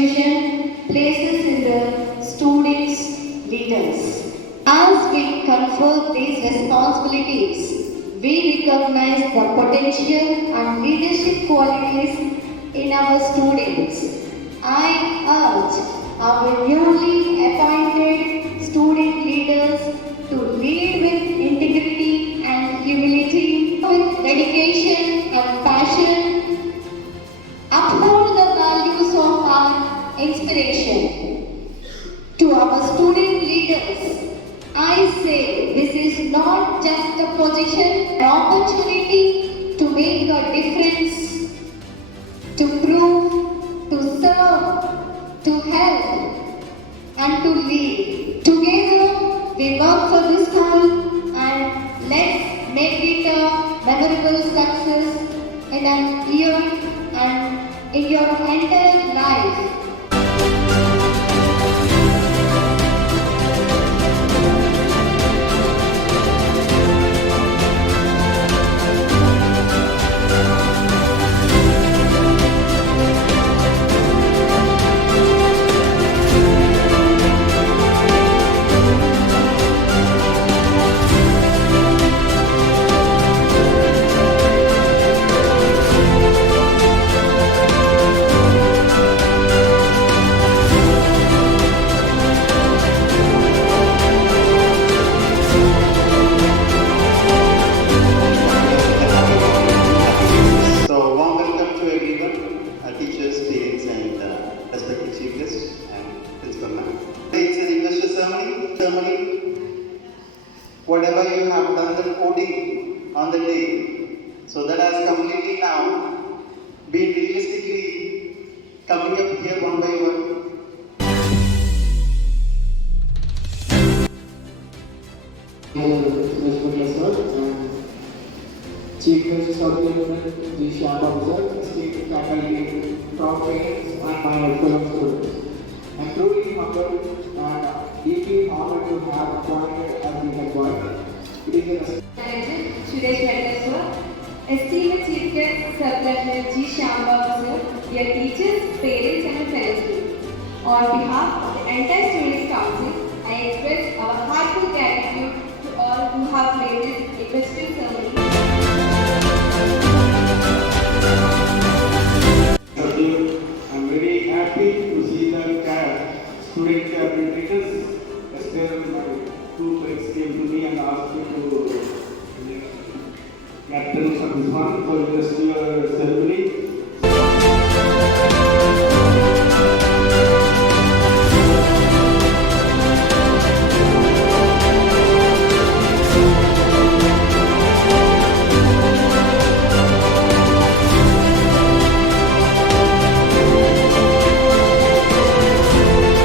institution places in the students' leaders. As we confer these responsibilities, we recognize the potential and leadership qualities in our students. I urge our newly appointed student leaders to lead with integrity and humility, with dedication and passion, uphold the values of our inspiration. To our student leaders, I say this is not just a position, an opportunity to make a difference, to prove, to serve, to help, and to lead. Together, we work for the school and let's make it a memorable success in a year and in your entire life. Whatever you have done the coding on the day, so that has completely now been realistically coming up here one by one. Chief Guest of the event, G. Shyam, esteemed faculty, proud parents, and my fellow students. I am truly humbled and deeply honored to have appointed as the head boy. It is a Esteemed Chief Guest, Sir President G. Shyam, dear teachers, parents, and fellow students. On behalf of the entire Students' Council, I express our heartfelt gratitude to all who have made this illustrious ceremony. I'm very happy to see that student administrators, especially my two friends came to me and asked me to get permission of this one for university